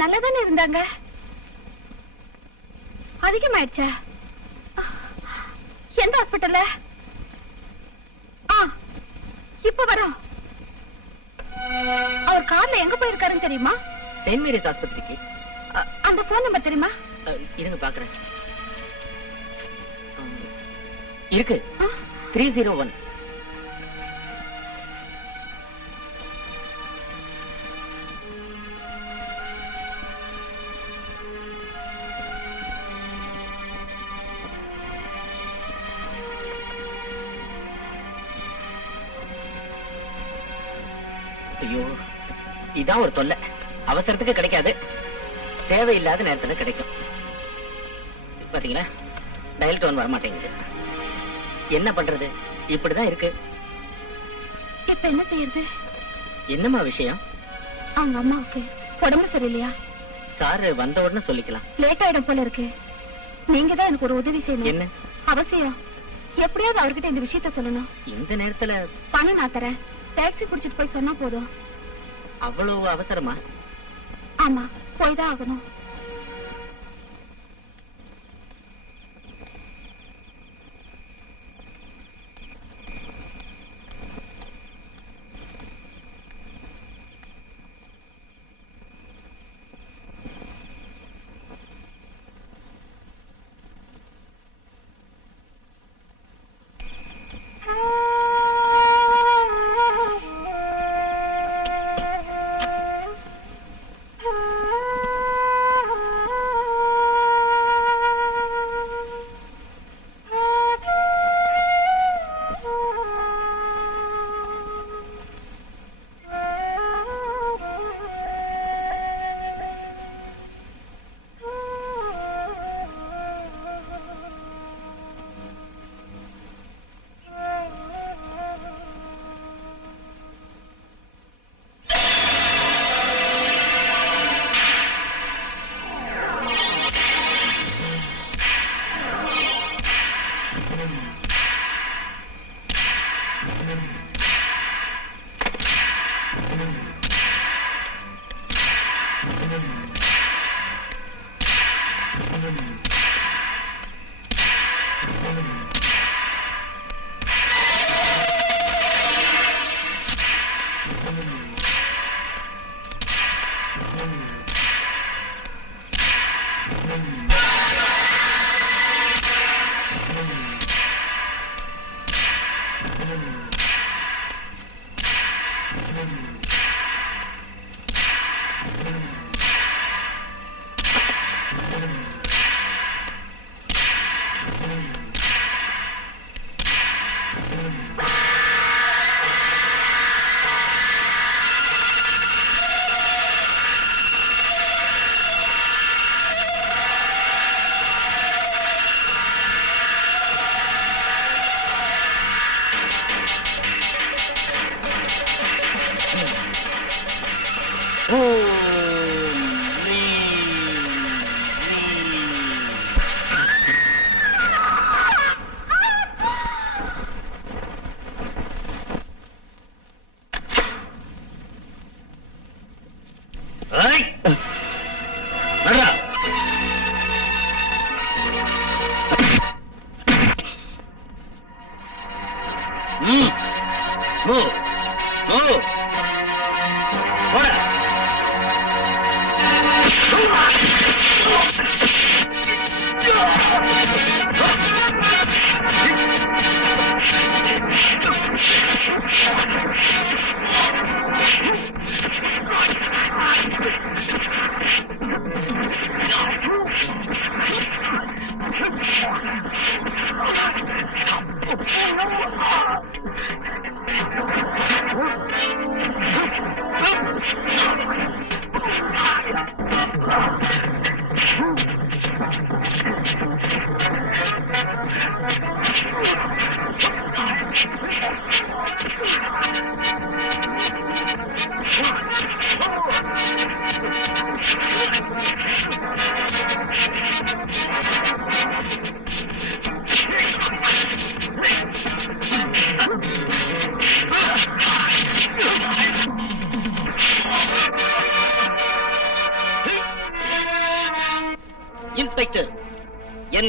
நல்லதானே இருந்தாங்க. அதிகமாயிடுச்சா? எந்த ஹாஸ்பிட்டல்ல? இப்ப வரோம். அவர் கார்ல எங்க போயிருக்காருன்னு தெரியுமா? செயின்ட் மேரிஸ் ஆஸ்பத்திரிக்கு. அந்த போன் நம்பர் தெரியுமா? இருங்க பாக்குறேன். இருக்கு 301. ஐயோ, இதான் ஒரு தொல்லை. அவசரத்துக்கு கிடைக்காது, தேவையில்லாத நேரத்துல கிடைக்கும். பாத்தீங்களா, டயல் டோன் வர மாட்டேங்குது. என்ன பண்றது? இப்படிதான் இருக்கு. இப்ப என்ன செய்யறது? என்னம்மா விஷயம்? அவங்க அம்மாவுக்கு உடம்பு சரியில்லையா? சார் வந்த உடனே சொல்லிக்கலாம். லேட் ஆயிடும் போல இருக்கு. நீங்க தான் எனக்கு ஒரு உதவி செய்யணும். என்ன அவசியம்? எப்படியாவது அவர்கிட்ட இந்த விஷயத்த சொல்லணும். இந்த நேரத்துல? பணம் நான் தரேன், டாக்ஸி குடிச்சிட்டு போய் சொன்னா போதும். அவ்வளவு அவசரமா? ஆமா, போய்தான் ஆகணும்.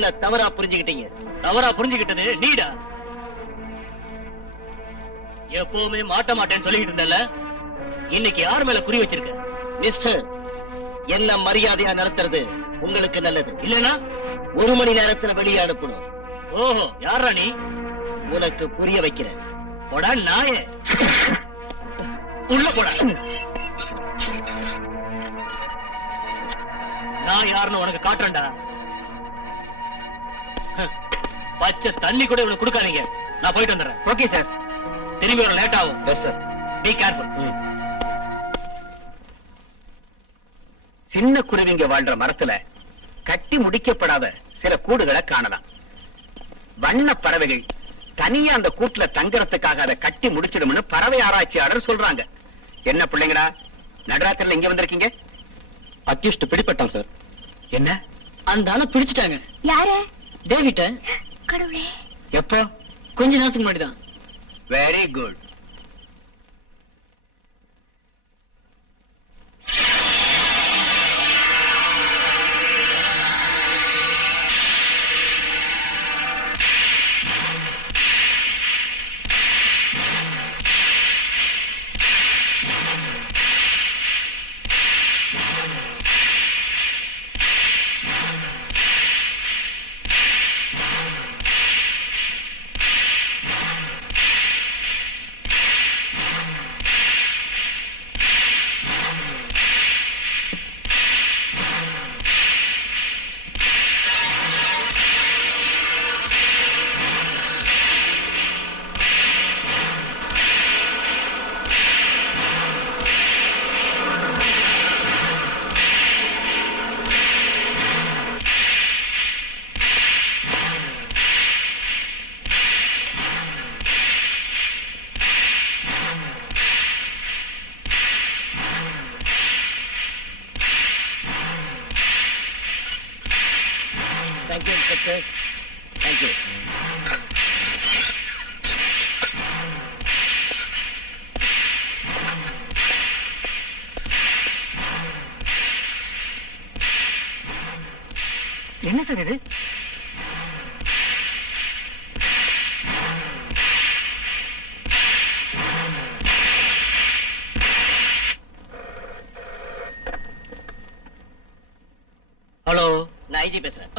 என்ன தவறா புரிஞ்சுக்கிட்டீங்க? தவறா புரிஞ்சுக்கிட்டது நீடா? எப்பவுமே மாட்ட மாட்டேன்னு சொல்லிக்கிட்டு இருந்தல, இன்னைக்கு யார் மேல குறி வச்சிருக்க? மிஸ்டர், என்ன மரியாதையா நடத்துறது உங்களுக்கு நல்லது. இல்லனா 1 மணி நேரத்துல வெளியே அனுப்பணும். ஓஹோ, யாரா நீ? உனக்கு புரிய வைக்கிறேன். போடா நாயே, உள்ள போடா. நான் யாருன்னு உனக்கு காட்டுறேன்டா. பச்சை தண்ணி கூட இவனுக்கு கொடுக்காதீங்க. நான் போயிட்டு வந்துடுறேன். Okay sir. திரும்பி வர லேட் ஆகும். Yes sir. Be careful. சின்ன குருவிங்க வாழ்ற மரத்துல கட்டி முடிக்கப்படாத சில கூடுகளை காணலாம். வண்ண பறவைகள் தனியா அந்த கூட்டுல தங்கறதுக்காக அதை கட்டி முடிச்சிடும்னு பறவை ஆராய்ச்சியாளர் சொல்றாங்க. என்ன பிள்ளைங்கடா, நடுராத்திரில இங்க வந்திருக்கீங்க? அக்யூஸ்ட் பிடிபட்டான் சார். என்ன? அந்த ஆளை பிடிச்சிட்டாங்க. யாரு? டேவிட்ட. கடவுளே. எப்போ? கொஞ்ச நேரத்துக்கு முன்னாடி தான். Very good. Thank you, Inspector. Thank you. என்ன சார் இது? ஹலோ, நான் ஐஜி பேசுறேன்.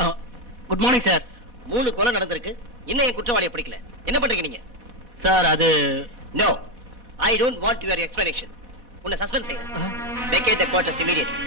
Good morning sir. 3 கொலை நடந்திருக்கு. இன்னும் என் குற்றவாளியை பிடிக்கல. என்ன பண்றீங்க நீங்க? சார் அது no, I don't want your explanation. உன்னை சஸ்பெண்ட் செய்யுங்க. Vacate the quarters immediately.